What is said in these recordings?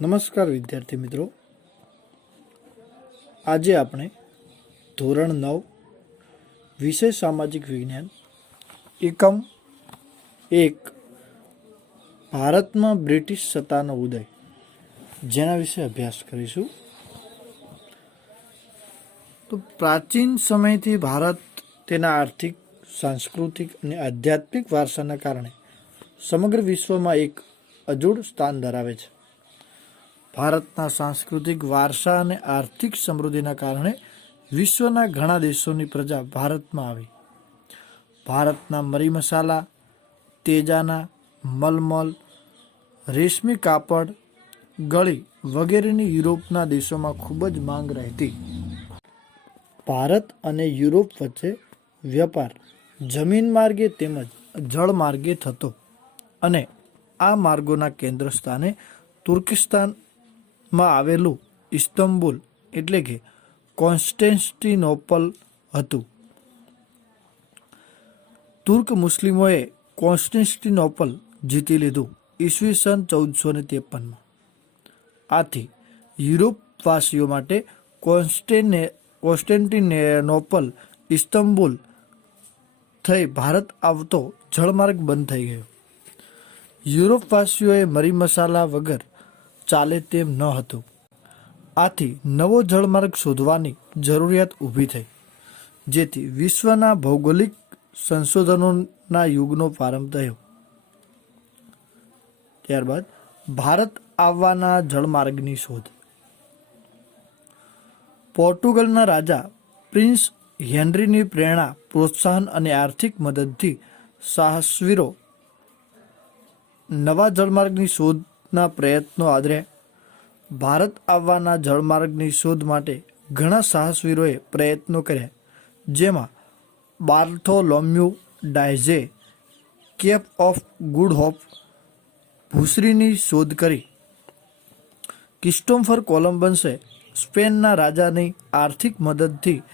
નમસ્કાર વિદ્યાર્થી મિત્રો, આજે આપણે ધોરણ 9 વિષય સામાજિક વિજ્ઞાન એકમ 1 ભારતમાં બ્રિટિશ સત્તાનો ઉદય જેના વિશે અભ્યાસ કરીશું. તો પ્રાચીન સમયથી ભારત તેના આર્થિક, સાંસ્કૃતિક અને આધ્યાત્મિક વારસાના કારણે સમગ્ર વિશ્વમાં એક અજોડ સ્થાન ધરાવે છે. ભારતના સાંસ્કૃતિક વારસા અને આર્થિક સમૃદ્ધિના કારણે વિશ્વના ઘણા દેશોની પ્રજા ભારતમાં આવી. ભારતના મરી મસાલા, તેજાના, મલમલ, રેશમી કાપડ, ગળી વગેરેની યુરોપના દેશોમાં ખૂબ જ માંગ રહેતી. ભારત અને યુરોપ વચ્ચે વેપાર જમીન માર્ગે તેમજ જળ માર્ગે થતો અને આ માર્ગોના કેન્દ્ર સ્થાને તુર્કિસ્તાનમાં આવેલું ઇસ્તંબુલ એટલે કે કોન્સ્ટેન્ટિનોપલ હતું. તુર્ક મુસ્લિમોએ કોન્સ્ટેન્ટિનોપલ જીતી લીધું ઈસવીસન 1453માં. આથી યુરોપવાસીઓ માટે કોન્સ્ટેન્ટિનોપલ ઇસ્તંબુલ થઈ ભારત આવતો જળમાર્ગ બંધ થઈ ગયો. યુરોપવાસીઓએ મરી મસાલા વગર ચાલે તેમ ન હતું. આથી નવો જળમાર્ગ શોધવાની જરૂરિયાત ઊભી થઈ, જેથી વિશ્વના ભૌગોલિક સંશોધનોના યુગનો પ્રારંભ થયો. ત્યારબાદ ભારત આવવાના જળમાર્ગની શોધ. પોર્ટુગલના રાજા પ્રિન્સ હેનરીની પ્રેરણા, પ્રોત્સાહન અને આર્થિક મદદથી સાહસવીરો નવા જળમાર્ગની શોધના પ્રયત્નો આદર્યા. ભારત આવવાના જળમાર્ગની શોધ માટે ઘણા સાહસવીરોએ પ્રયત્નો કર્યા, જેમાં બાર્થોલોમ્યુ ડાયઝે કેપ ઓફ ગુડ હોપ ભૂસરીની શોધ કરી. ક્રિસ્ટોફર કોલંબસે સ્પેનના રાજાની આર્થિક મદદથી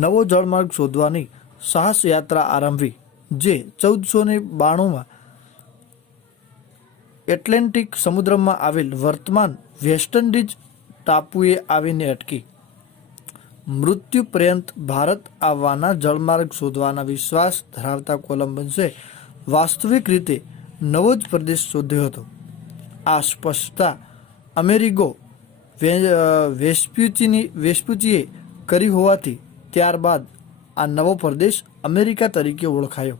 નવો જળમાર્ગ શોધવાની સાહસ યાત્રા આરંભી, જે 1492માં એટલાન્ટિક સમુદ્રમાં આવેલ વર્તમાન વેસ્ટ ઇન્ડીઝ ટાપુએ આવીને અટકી. મૃત્યુ પર્યંત ભારત આવવાના જળમાર્ગ શોધવાના વિશ્વાસ ધરાવતા કોલંબસે વાસ્તવિક રીતે નવો જ પ્રદેશ શોધ્યો હતો. આ સ્પષ્ટતા અમેરિગો વેસ્પ્યુચીએ કરી હોવાથી ત્યારબાદ આ નવો પ્રદેશ અમેરિકા તરીકે ઓળખાયો.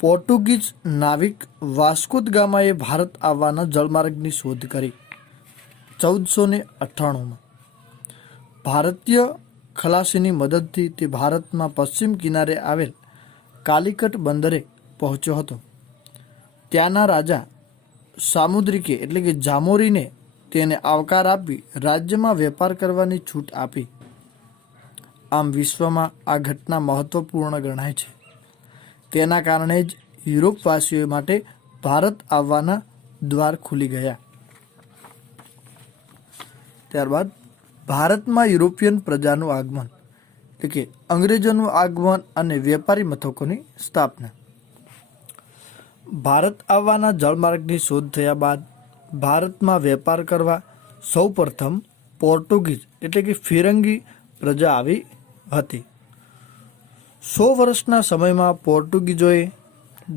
પોર્ટુગીઝ નાવિક વાસ્કો દ ગામાએ ભારત આવવાના જળમાર્ગની શોધ કરી 1498માં. ભારતીય ખલાસીની મદદથી તે ભારતમાં પશ્ચિમ કિનારે આવેલ કાલિકટ બંદરે પહોંચ્યો હતો. ત્યાંના રાજા સામુદ્રિકે એટલે કે જામોરીને તેને આવકાર આપી રાજ્યમાં વેપાર કરવાની છૂટ આપી. આમ વિશ્વમાં આ ઘટના મહત્વપૂર્ણ ગણાય છે. તેના કારણે જ યુરોપવાસીઓ માટે ભારત આવવાના દ્વાર ખુલી ગયા. ત્યારબાદ ભારતમાં યુરોપિયન પ્રજાનું આગમન એટલે કે અંગ્રેજોનું આગમન અને વેપારી મથકોની સ્થાપના. ભારત આવવાના જળમાર્ગની શોધ થયા બાદ ભારતમાં વેપાર કરવા સૌ પ્રથમ પોર્ટુગીઝ એટલે કે ફિરંગી પ્રજા આવી હતી. 100 વર્ષના સમયમાં પોર્ટુગીઝોએ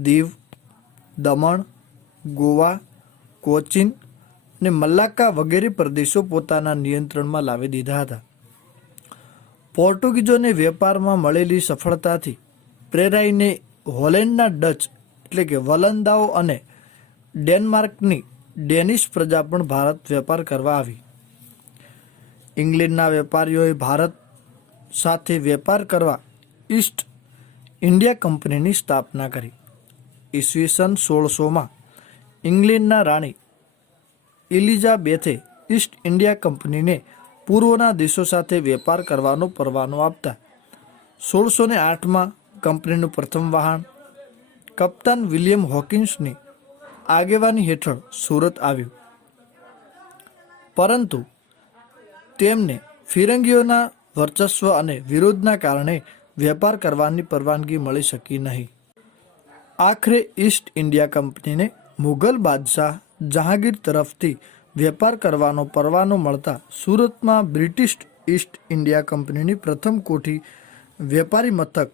દીવ, દમણ, ગોવા, કોચીન અને મલાક્કા વગેરે પ્રદેશો પોતાના નિયંત્રણમાં લાવી દીધા હતા. પોર્ટુગીઝોને વેપારમાં મળેલી સફળતાથી પ્રેરાઈને હોલેન્ડના ડચ એટલે કે વલંદાઓ અને ડેનમાર્કની ડેનિશ પ્રજા પણ ભારત વેપાર કરવા આવી. ઇંગ્લેન્ડના વેપારીઓએ ભારત સાથે વેપાર કરવા ઈસ્ટ ઇન્ડિયા કંપનીની સ્થાપના કરી. ઈસવીસન 1600માં ઇંગ્લેન્ડના રાણી એલિઝાબેથે ઈસ્ટ ઇન્ડિયા કંપનીને પૂર્વના દેશો સાથે વેપાર કરવાનો પરવાનો આપતા 1608માં કંપનીનું પ્રથમ વહાણ કપ્તાન વિલિયમ હોકિન્સની આગેવાની હેઠળ સુરત આવ્યું. પરંતુ તેમને ફિરંગીઓના વર્ચસ્વ અને વિરોધના કારણે વેપાર કરવાની પરવાનગી મળી શકી નહીં. આખરે ઈસ્ટ ઇન્ડિયા કંપનીને મુઘલ બાદશાહ જહાંગીર તરફથી વેપાર કરવાનો પરવાનો મળતા સુરતમાં બ્રિટિશ ઈસ્ટ ઇન્ડિયા કંપનીની પ્રથમ કોઠી વેપારી મથક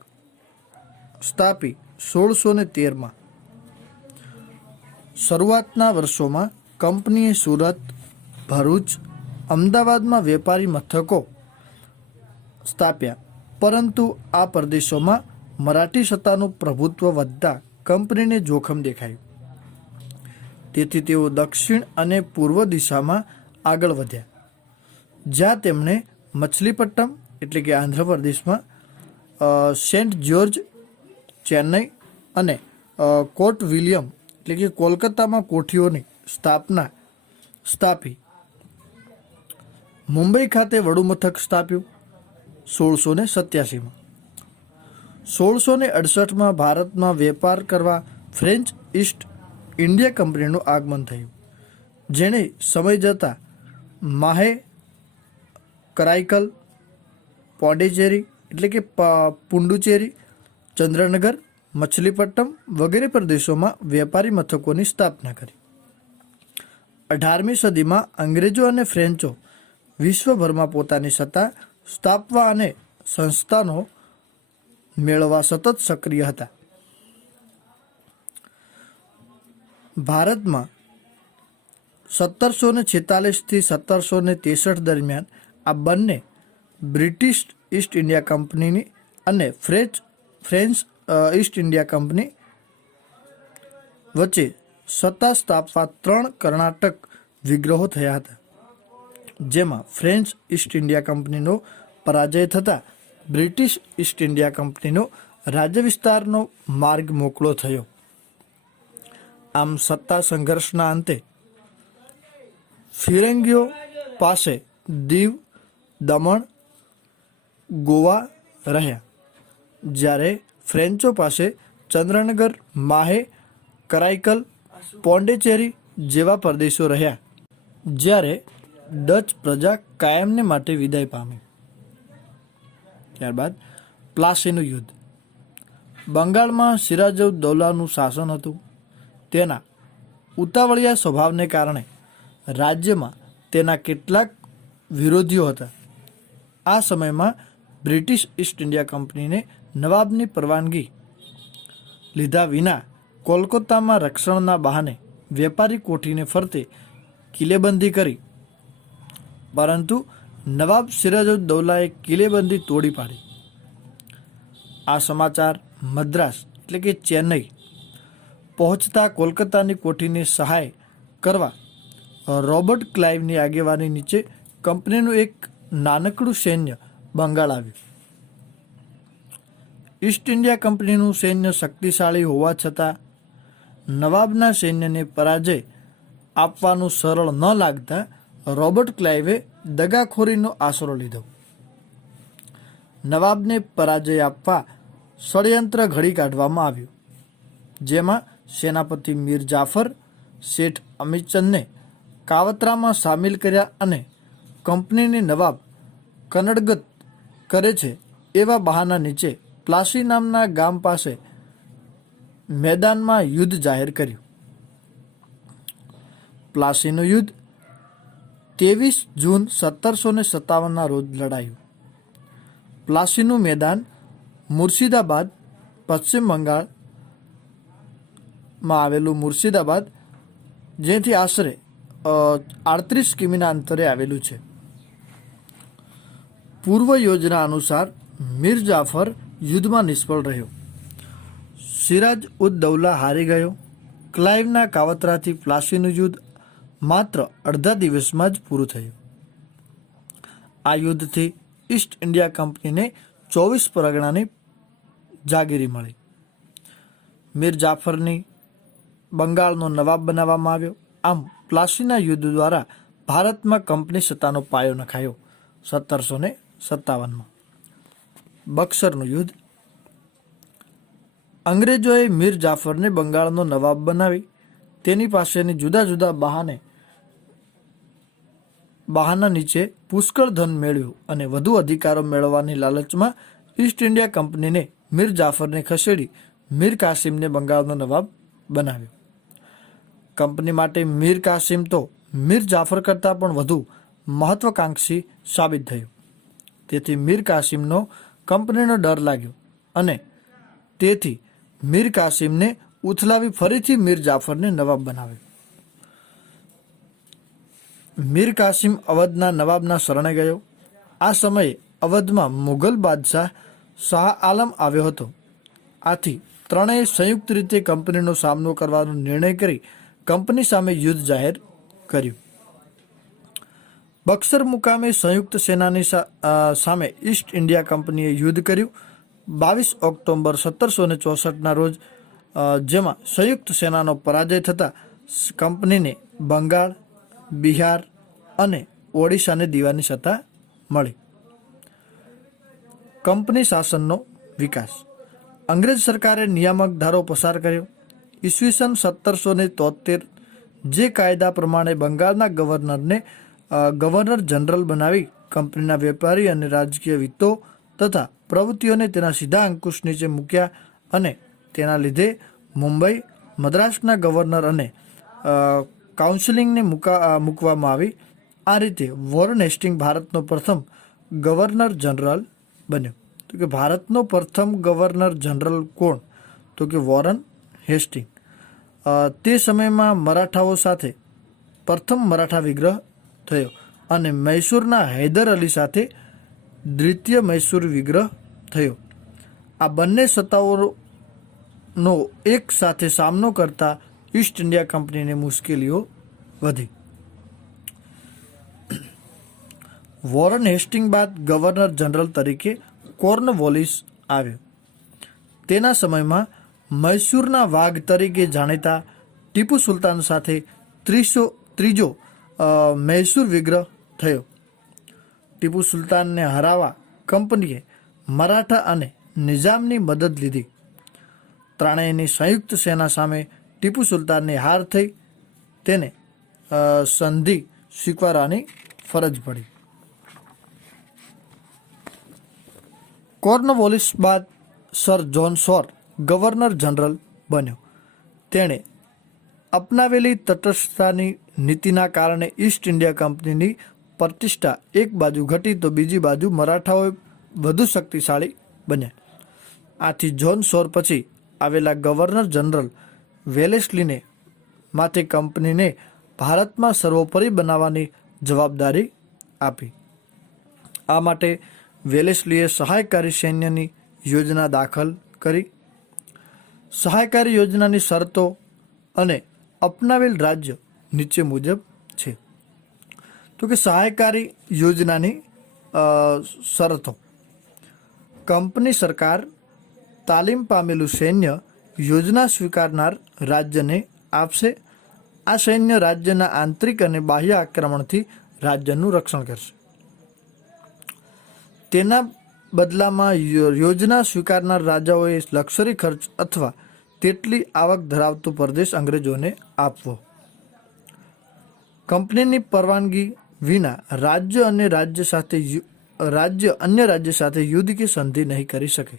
સ્થાપી 1613માં. શરૂઆતના વર્ષોમાં કંપનીએ સુરત, ભરૂચ, અમદાવાદમાં વેપારી મથકો સ્થાપ્યા, પરંતુ આ પ્રદેશોમાં મરાઠી સત્તાનું પ્રભુત્વ વધતા કંપનીને જોખમ દેખાયું. તેથી તેઓ દક્ષિણ અને પૂર્વ દિશામાં આગળ વધ્યા, જ્યાં તેમણે મછલીપટ્ટમ એટલે કે આંધ્રપ્રદેશમાં, સેન્ટ જ્યોર્જ ચેન્નઈ અને કોર્ટ વિલિયમ એટલે કે કોલકાતામાં કોઠીઓની સ્થાપી. મુંબઈ ખાતે વડુમથક સ્થાપ્યું 1687માં. 1668માં ભારતમાં વેપાર કરવા ફ્રેન્ચ ઈસ્ટ ઇન્ડિયા કંપનીનું આગમન થયું, જેણે સમય જતાં માહે, કરાઈકલ, પોંડિચેરી એટલે કે પુડુચેરી, ચંદ્રનગર, મછલીપટ્ટમ વગેરે પ્રદેશોમાં વેપારી મથકોની સ્થાપના કરી. 18મી સદીમાં અંગ્રેજો અને ફ્રેન્ચો વિશ્વભરમાં પોતાની સત્તા સ્થાપવા અને સંસ્થાનો મેળવવા સતત સક્રિય હતા. ભારતમાં 1746 થી 1763 દરમિયાન આ બંને બ્રિટિશ ઈસ્ટ ઇન્ડિયા કંપની અને ફ્રેન્ચ ઈસ્ટ ઇન્ડિયા કંપની વચ્ચે સત્તા સ્થાપવા 3 કર્ણાટક વિગ્રહો થયા હતા, જેમાં ફ્રેન્ચ ઈસ્ટ ઇન્ડિયા કંપનીનો પરાજય થતાં બ્રિટિશ ઈસ્ટ ઇન્ડિયા કંપનીનો રાજ્ય વિસ્તારનો માર્ગ મોકળો થયો. આમ સત્તા સંઘર્ષના અંતે ફિરંગીઓ પાસે દીવ, દમણ, ગોવા રહ્યા, જ્યારે ફ્રેન્ચો પાસે ચંદ્રનગર, માહે, કરાઈકલ, પોંડિચેરી જેવા પ્રદેશો રહ્યા, જ્યારે ડચ પ્રજા કાયમને માટે વિદાય પામી. ત્યારબાદ પ્લાસીનું યુદ્ધ. બંગાળમાં સિરાજઉદ્દૌલાનું શાસન હતું. તેના ઉતાવળિયા સ્વભાવને કારણે રાજ્યમાં તેના કેટલાક વિરોધીઓ હતા. આ સમયમાં બ્રિટિશ ઈસ્ટ ઇન્ડિયા કંપનીને નવાબની પરવાનગી લીધા વિના કોલકાતામાં રક્ષણના બહાને વેપારી કોઠીને ફરતે કિલ્લેબંધી કરી, પરંતુ નવાબ સિરાજઉદ્દૌલાએ કિલ્લેબંધી તોડી પાડી. આ સમાચાર મદ્રાસ એટલે કે ચેન્નઈ પહોંચતા કોલકાતાની કોઠીને સહાય કરવા રોબર્ટ ક્લાઇવની આગેવાની નીચે કંપનીનું એક નાનકડું સૈન્ય બંગાળ આવ્યું. ઈસ્ટ ઇન્ડિયા કંપનીનું સૈન્ય શક્તિશાળી હોવા છતાં નવાબના સૈન્યને પરાજય આપવાનું સરળ ન લાગતા રોબર્ટ ક્લાઇવે દગાખોરીનો આશરો લીધો. નવાબને પરાજય આપવા ષડયંત્ર ઘડી કાઢવામાં આવ્યું, જેમાં સેનાપતિ મીર જાફર, શેઠ અમીચંદને કાવતરામાં સામેલ કર્યા અને કંપનીની નવાબ કનડગત કરે છે એવા બહાના નીચે પ્લાસી નામના ગામ પાસે મેદાનમાં યુદ્ધ જાહેર કર્યું. પ્લાસીનું યુદ્ધ 23 જૂન 1757ના રોજ લડાયું. પ્લાસીનું મેદાન મુર્શિદાબાદ, પશ્ચિમ બંગાળમાં આવેલું મુર્શિદાબાદ, જેથી આશરે 38 કિમીના અંતરે આવેલું છે. પૂર્વ યોજના અનુસાર મીર જાફર યુદ્ધમાં નિષ્ફળ રહ્યો. સિરાજ ઉદ દૌલા હારી ગયો. ક્લાઇવના કાવતરાથી પ્લાસીનું યુદ્ધ માત્ર અડધા દિવસમાં જ પૂરું થયું. આ યુદ્ધથી ઈસ્ટ ઇન્ડિયા કંપનીને 24 પરગણાની જાગીરી મળી. મીર જાફરની બંગાળનો નવાબ બનાવવામાં આવ્યો. આમ પ્લાસીના યુદ્ધ દ્વારા ભારતમાં કંપની સત્તાનો પાયો નખાયો. 1757માં બક્સરનું યુદ્ધ. અંગ્રેજોએ મીર જાફરને બંગાળનો નવાબ બનાવી તેની પાસેની જુદા જુદા બહાના નીચે પુષ્કળ ધન મેળવ્યું અને વધુ અધિકારો મેળવવાની લાલચમાં ઈસ્ટ ઇન્ડિયા કંપનીને મીર જાફરને ખસેડી મીર કાસિમને બંગાળનો નવાબ બનાવ્યો. કંપની માટે મીર કાસિમ તો મીર જાફર કરતાં પણ વધુ મહત્વાકાંક્ષી સાબિત થયું. તેથી મીર કાસિમનો કંપનીનો ડર લાગ્યો અને તેથી મીર કાસિમને ઉથલાવી ફરીથી મીર જાફરને નવાબ બનાવ્યો. મીર કાસિમ અવધના નવાબના શરણે ગયો. આ સમયે અવધમાં મુઘલ બાદશાહ શાહ આલમ આવ્યો હતો. આથી ત્રણેય સંયુક્ત રીતે કંપનીનો સામનો કરવાનો નિર્ણય કરી કંપની સામે યુદ્ધ જાહેર કર્યું. બક્સર મુકામે સંયુક્ત સેનાની સામે ઈસ્ટ ઇન્ડિયા કંપનીએ યુદ્ધ કર્યું. 22 ઓક્ટોબર 1764ના રોજ જેમાં સંયુક્ત સેનાનો પરાજય થતાં કંપનીને બંગાળ, બિહાર અને ઓડિશાને દીવાની સત્તા મળી. કંપની શાસનનો વિકાસ. અંગ્રેજ સરકારે નિયામક ધારો પસાર કર્યો. ઈસવીસન 1773 જે કાયદા પ્રમાણે બંગાળના ગવર્નરને ગવર્નર જનરલ બનાવી કંપનીના વેપારી અને રાજકીય વિત્તો તથા પ્રવૃત્તિઓને તેના સીધા અંકુશ નીચે મૂક્યા અને તેના લીધે મુંબઈ, મદ્રાસના ગવર્નર અને કાઉન્સિલિંગને મૂકવામાં આવી. આ રીતે વોરન હેસ્ટિંગ ભારતનો પ્રથમ ગવર્નર જનરલ બન્યો. તો કે ભારતનો પ્રથમ ગવર્નર જનરલ કોણ? તો કે વોરન હેસ્ટિંગ. તે સમયમાં મરાઠાઓ સાથે પ્રથમ મરાઠા વિગ્રહ થયો અને મૈસૂરના હૈદર અલી સાથે દ્વિતીય મૈસૂર વિગ્રહ થયો. આ બંને સત્તાઓનો એક સાથે સામનો કરતા ઈસ્ટ ઇન્ડિયા કંપનીની મુશ્કેલીઓ વધી. વોરન હેસ્ટિંગ બાદ ગવર્નર જનરલ તરીકે કોર્નવોલિસ આવ્યો. તેના સમયમાં મૈસૂરના વાઘ તરીકે જાણીતા ટીપુ સુલતાન સાથે ત્રીજો મૈસૂર વિગ્રહ થયો. ટીપુ સુલતાનને હરાવવા કંપનીએ મરાઠા અને નિઝામની મદદ લીધી. ત્રણેયની સંયુક્ત સેના સામે ટીપુ સુલતાનની હાર થઈ. તેને સંધિ સ્વીકારવાની ફરજ પડી. કોર્નવોલિસ બાદ સર જ્હોન શોર ગવર્નર જનરલ બન્યો. તેણે અપનાવેલી તટસ્થતાની નીતિના કારણે ઈસ્ટ ઇન્ડિયા કંપનીની પ્રતિષ્ઠા એક બાજુ ઘટી તો બીજી બાજુ મરાઠાઓ વધુ શક્તિશાળી બન્યા. આથી જ્હોન શોર પછી આવેલા ગવર્નર જનરલ વેલેસ્લીને માથે કંપનીને ભારતમાં સર્વોપરી બનાવવાની જવાબદારી આપી. આ માટે વેલેસ્લીએ સહાયકારી સૈન્યની યોજના દાખલ કરી. સહાયકારી યોજનાની શરતો અને અપનાવેલ રાજ્ય નીચે મુજબ છે. તો કે સહાયકારી યોજનાની શરતો. કંપની સરકાર તાલીમ પામેલું સૈન્ય યોજના સ્વીકારનાર રાજ્યને આપશે. આ સૈન્ય રાજ્યના આંતરિક અને બાહ્ય આક્રમણથી રાજ્યનું રક્ષણ કરશે. તેના બદલામાં યોજના સ્વીકારનાર રાજાઓએ લક્ઝરી ખર્ચ અથવા તેટલી આવક ધરાવતો પ્રદેશ અંગ્રેજોને આપવો. કંપનીની પરવાનગી વિના રાજ્ય અન્ય રાજ્ય સાથે યુદ્ધ કે સંધિ નહીં કરી શકે.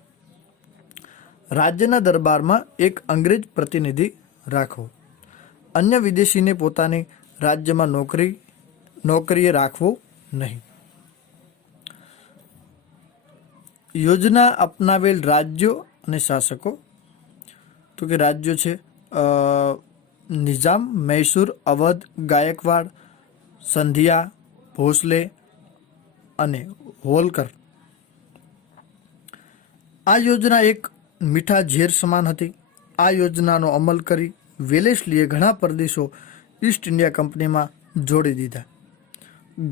રાજ્યના દરબારમાં એક અંગ્રેજ પ્રતિનિધિ રાખવો. અન્ય વિદેશીને પોતાની રાજ્યમાં નોકરીએ રાખવો નહીં. યોજના અપનાવેલ રાજ્યો અને શાસકો. તો કે રાજ્યો છે નિઝામ, મૈસૂર, અવધ, ગાયકવાડ, સંધિયા, ભોસલે અને હોલકર. આ યોજના એક મીઠા ઝેર સમાન હતી. આ યોજનાનો અમલ કરી વેલેસ્લીએ ઘણા પ્રદેશો ઈસ્ટ ઇન્ડિયા કંપનીમાં જોડી દીધા.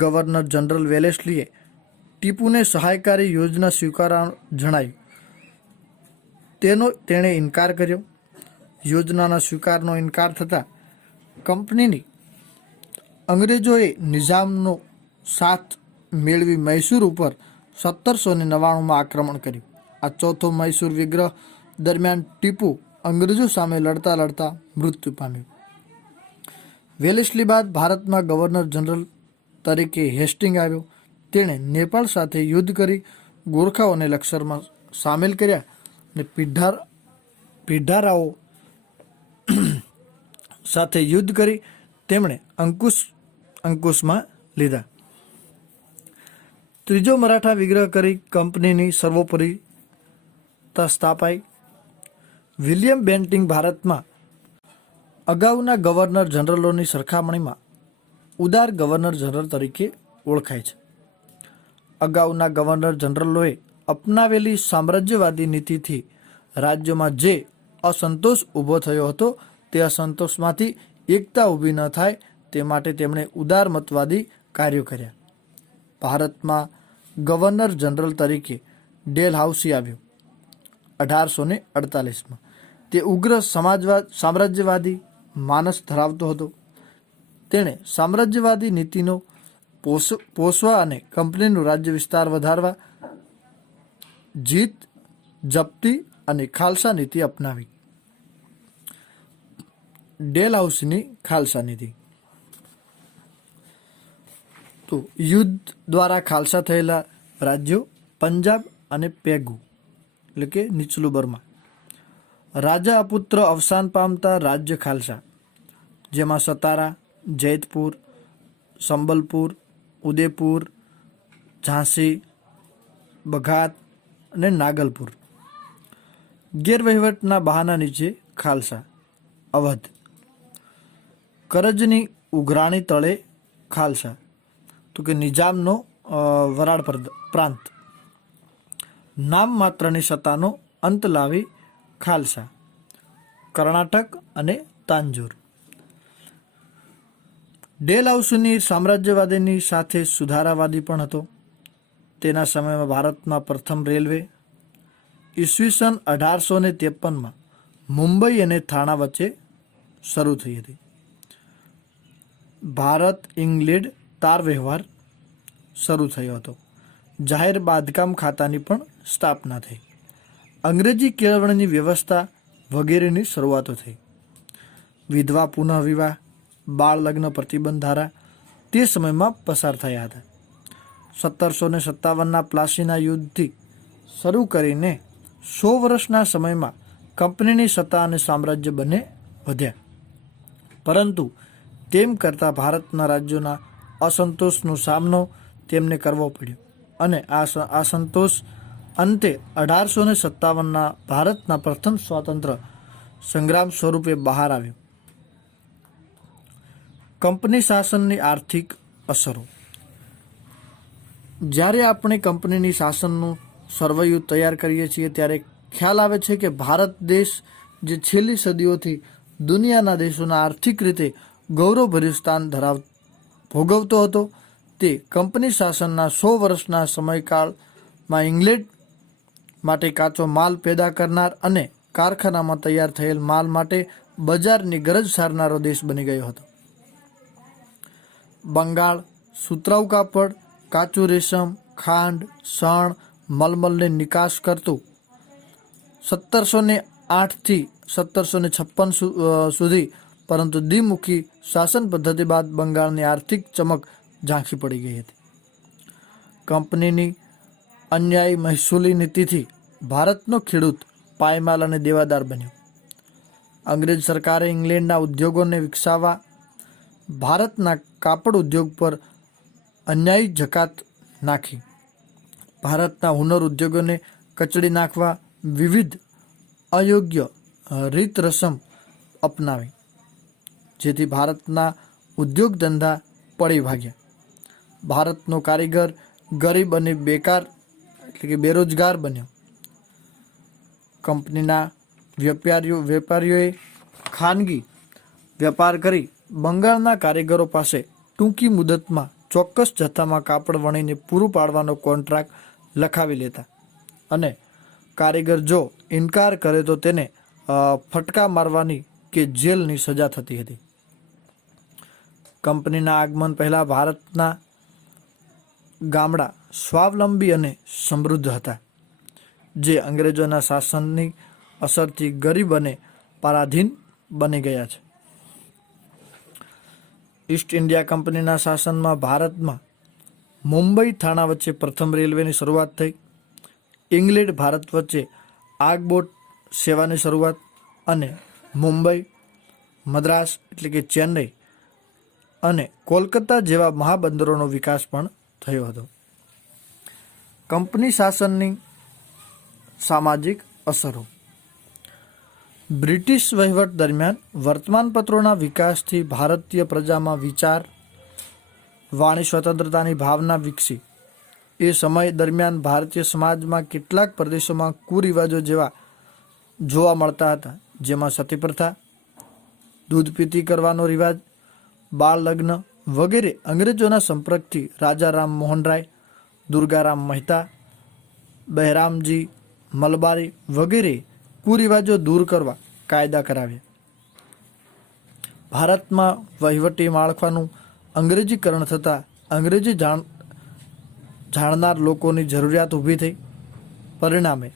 ગવર્નર જનરલ વેલેસ્લીએ ટીપુને સહાયકારી યોજના સ્વીકારવા જણાવ્યું. તેણે ઇનકાર કર્યો. યોજનાના સ્વીકારનો ઇનકાર થતાં કંપનીની અંગ્રેજોએ નિઝામનો સાથ મેળવી મૈસૂર ઉપર 1799માં આક્રમણ કર્યું. આ ચોથો મૈસૂર વિગ્રહ દરમિયાન ટીપુ અંગ્રેજો સામે લડતા લડતા મૃત્યુ પામ્યું. વેલેસ્લી બાદ ભારતમાં ગવર્નર જનરલ તરીકે હેસ્ટિંગ આવ્યો. તેણે નેપાળ સાથે યુદ્ધ કરી ગોરખાઓને લશ્કરમાં સામેલ કર્યા અને પીઢારાઓ સાથે યુદ્ધ કરી તેમણે અંકુશમાં લીધા. ત્રીજો મરાઠા વિગ્રહ કરી કંપનીની સર્વોપરીતા સ્થાપાઈ. વિલિયમ બેન્ટિંગ ભારતમાં અગાઉના ગવર્નર જનરલોની સરખામણીમાં ઉદાર ગવર્નર જનરલ તરીકે ઓળખાય છે. અગાઉના ગવર્નર જનરલોએ અપનાવેલી સામ્રાજ્યવાદી નીતિથી રાજ્યોમાં જે અસંતોષ ઊભો થયો હતો તે અસંતોષમાંથી એકતા ઊભી ન થાય તે માટે તેમણે ઉદારમતવાદી કાર્યો કર્યા. ભારતમાં ગવર્નર જનરલ તરીકે ડેલહાઉસી આવ્યો 1848માં. તે ઉગ્ર સામ્રાજ્યવાદી માનસ ધરાવતો હતો. તેણે સામ્રાજ્યવાદી નીતિનો પોષવા અને કંપનીનું રાજ્ય વિસ્તાર વધારવા જીત, જપ્તી અને ખાલસા નીતિ અપનાવી. ડેલહાઉસીની ખાલસા નીતિ. તો યુદ્ધ દ્વારા ખાલસા થયેલા રાજ્યો પંજાબ અને પેગુ એટલે કે નીચલું બર્મા. રાજા અપુત્ર અવસાન પામતા રાજ્ય ખાલસા, જેમાં સતારા, જૈતપુર, સંબલપુર, ઉદયપુર, ઝાંસી, બઘાત અને નાગલપુર. ગેરવહીવટના બહાના નીચે ખાલસા. અવધ. કરજની ઉઘરાણી તળે ખાલસા, તો કે નિજામનો વરાળ પ્રાંત. નામ માત્રની સત્તાનો અંત લાવી ખાલસા. કર્ણાટક અને તાંજોર. ડેલહાઉસીની સામ્રાજ્યવાદીની સાથે સુધારાવાદી પણ હતો. તેના સમયમાં ભારતમાં પ્રથમ રેલવે ઈસવીસન 1853માં મુંબઈ અને થાણા વચ્ચે શરૂ થઈ હતી. ભારત ઇંગ્લેન્ડ તાર વ્યવહાર શરૂ થયો હતો. જાહેર બાંધકામ ખાતાની પણ સ્થાપના થઈ. અંગ્રેજી કેળવણીની વ્યવસ્થા વગેરેની શરૂઆતો થઈ. વિધવા પુનઃવિવાહ, બાળ લગ્ન પ્રતિબંધ ધારા તે સમયમાં પસાર થયા હતા. 1757ના પ્લાસીના યુદ્ધથી શરૂ કરીને 100 વર્ષના સમયમાં કંપનીની સત્તા અને સામ્રાજ્ય બંને વધ્યા. પરંતુ તેમ કરતાં ભારતના રાજ્યોના અસંતોષનો સામનો તેમને કરવો પડ્યો અને આ અસંતોષ અંતે 1857ના ભારતના પ્રથમ સ્વાતંત્ર્ય સંગ્રામ સ્વરૂપે બહાર આવ્યો. કંપની શાસનની આર્થિક અસરો. જ્યારે આપણે કંપનીની શાસનનું સર્વૈયું તૈયાર કરીએ છીએ ત્યારે ખ્યાલ આવે છે કે ભારત દેશ જે છેલ્લી સદીઓથી દુનિયાના દેશોના આર્થિક રીતે ગૌરવભર્યું સ્થાન ભોગવતો હતો તે કંપની શાસનના 100 વર્ષના સમયકાળમાં ઇંગ્લેન્ડ માટે કાચો માલ પેદા કરનાર અને કારખાનામાં તૈયાર થયેલ માલ માટે બજારની ગરજ સારનારો દેશ બની ગયો હતો. બંગાળ સુતરાઉ કાપડ, કાચું રેશમ, ખાંડ, શણ, મલમલની નિકાસ કરતું 1708થી 1756 સુધી, પરંતુ દ્વિમુખી શાસન પદ્ધતિ બાદ બંગાળની આર્થિક ચમક ઝાંખી પડી ગઈ હતી. કંપનીની અન્યાયી મહેસૂલી નીતિથી ભારતનો ખેડૂત પાયમાલ અને દેવાદાર બન્યો. અંગ્રેજ સરકારે ઇંગ્લેન્ડના ઉદ્યોગોને વિકસાવવા ભારતના કાપડ ઉદ્યોગ પર અન્યાયી જકાત નાખી. ભારતના હુનર ઉદ્યોગોને કચડી નાખવા વિવિધ અયોગ્ય રીત રસમ અપનાવી, જેથી ભારતના ઉદ્યોગ ધંધા પડી ભાગ્યા. ભારતનો કારીગર ગરીબ અને બેકાર એટલે કે બેરોજગાર બન્યો. કંપનીના વેપારીઓએ ખાનગી વેપાર કરી બંગાળના કારીગરો પાસે ટૂંકી મુદતમાં ચોક્કસ જથ્થામાં કાપડ વણીને પૂરું પાડવાનો કોન્ટ્રાક્ટ લખાવી લેતા અને કારીગર જો ઇનકાર કરે તો તેને ફટકા મારવાની કે જેલની સજા થતી હતી. કંપનીના આગમન પહેલાં ભારતના ગામડા સ્વાવલંબી અને સમૃદ્ધ હતા, જે અંગ્રેજોના શાસનની અસરથી ગરીબ અને પરાધીન બની ગયા છે. ઈસ્ટ ઇન્ડિયા કંપનીના શાસનમાં ભારતમાં મુંબઈ થાણા વચ્ચે પ્રથમ રેલવેની શરૂઆત થઈ. ઇંગ્લેન્ડ ભારત વચ્ચે આગબોટ સેવાની શરૂઆત અને મુંબઈ મદ્રાસ એટલે કે ચેન્નઈ અને કોલકાતા જેવા મહાબંદરોનો વિકાસ પણ થયો હતો. કંપની શાસનની સામાજિક અસરો. બ્રિટિશ વહીવટ દરમિયાન વર્તમાનપત્રોના વિકાસથી ભારતીય પ્રજામાં વિચાર, વાણી સ્વતંત્રતાની ભાવના વિકસી. એ સમય દરમિયાન ભારતીય સમાજમાં કેટલાક પ્રદેશોમાં કુરિવાજો જેવા જોવા મળતા હતા, જેમાં સતી પ્રથા, દૂધ પીતી કરવાનો રિવાજ, બાળ લગ્ન વગેરે અંગ્રેજોના સંપર્કથી રાજા રામ મોહન રાય, દુર્ગારામ મહેતા, બહેરામજી મલબારી વગેરે કુરિવાજો દૂર કરવા કાયદા કરાવ્યા. ભારતમાં વહીવટી માળખાનું અંગ્રેજીકરણ થતાં અંગ્રેજી જાણનાર લોકોની જરૂરિયાત ઊભી થઈ. પરિણામે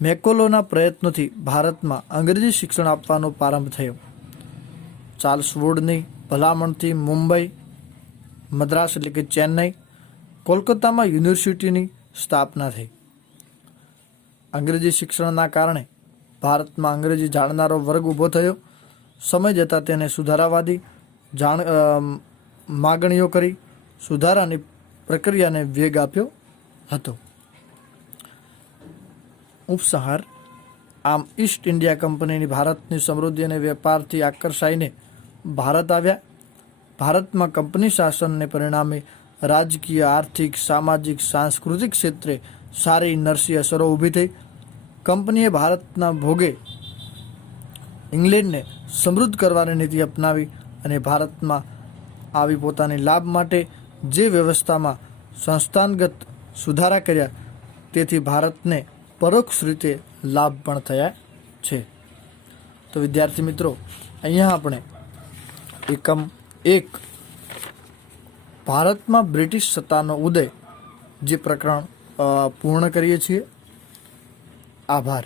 મેકોલોના પ્રયત્નોથી ભારતમાં અંગ્રેજી શિક્ષણ આપવાનો પ્રારંભ થયો. ચાર્લ્સ વુડની ભલામણથી મુંબઈ, મદ્રાસ એટલે કે ચેન્નઈ, કોલકાતામાં યુનિવર્સિટીની સ્થાપના થઈ. અંગ્રેજી શિક્ષણના કારણે ભારતમાં અંગ્રેજી જાણનારો વર્ગ ઊભો થયો. સમય જતાં તેને સુધારાવાદી માગણીઓ કરી સુધારાની પ્રક્રિયાને વેગ આપ્યો હતો. ઉપસંહાર. આમ ઈસ્ટ ઇન્ડિયા કંપનીની ભારતની સમૃદ્ધિ અને વેપારથી આકર્ષાઈને ભારત આવ્યા. ભારતમાં કંપની શાસનને પરિણામે રાજકીય, આર્થિક, સામાજિક, સાંસ્કૃતિક ક્ષેત્રે સારી નરસી અસરો ઊભી થઈ. કંપનીએ ભારતના ભોગે ઇંગ્લેન્ડને સમૃદ્ધ કરવાની નીતિ અપનાવી અને ભારતમાં આવી પોતાની લાભ માટે જે વ્યવસ્થામાં સંસ્થાનગત સુધારા કર્યા તેથી ભારતને પરોક્ષ રીતે લાભ પણ થયા છે. તો વિદ્યાર્થી મિત્રો, અહીંયા આપણે એકમ 1 ભારતમાં બ્રિટિશ સત્તાનો ઉદય જે પ્રકરણ પૂર્ણ કરીએ છીએ. આભાર.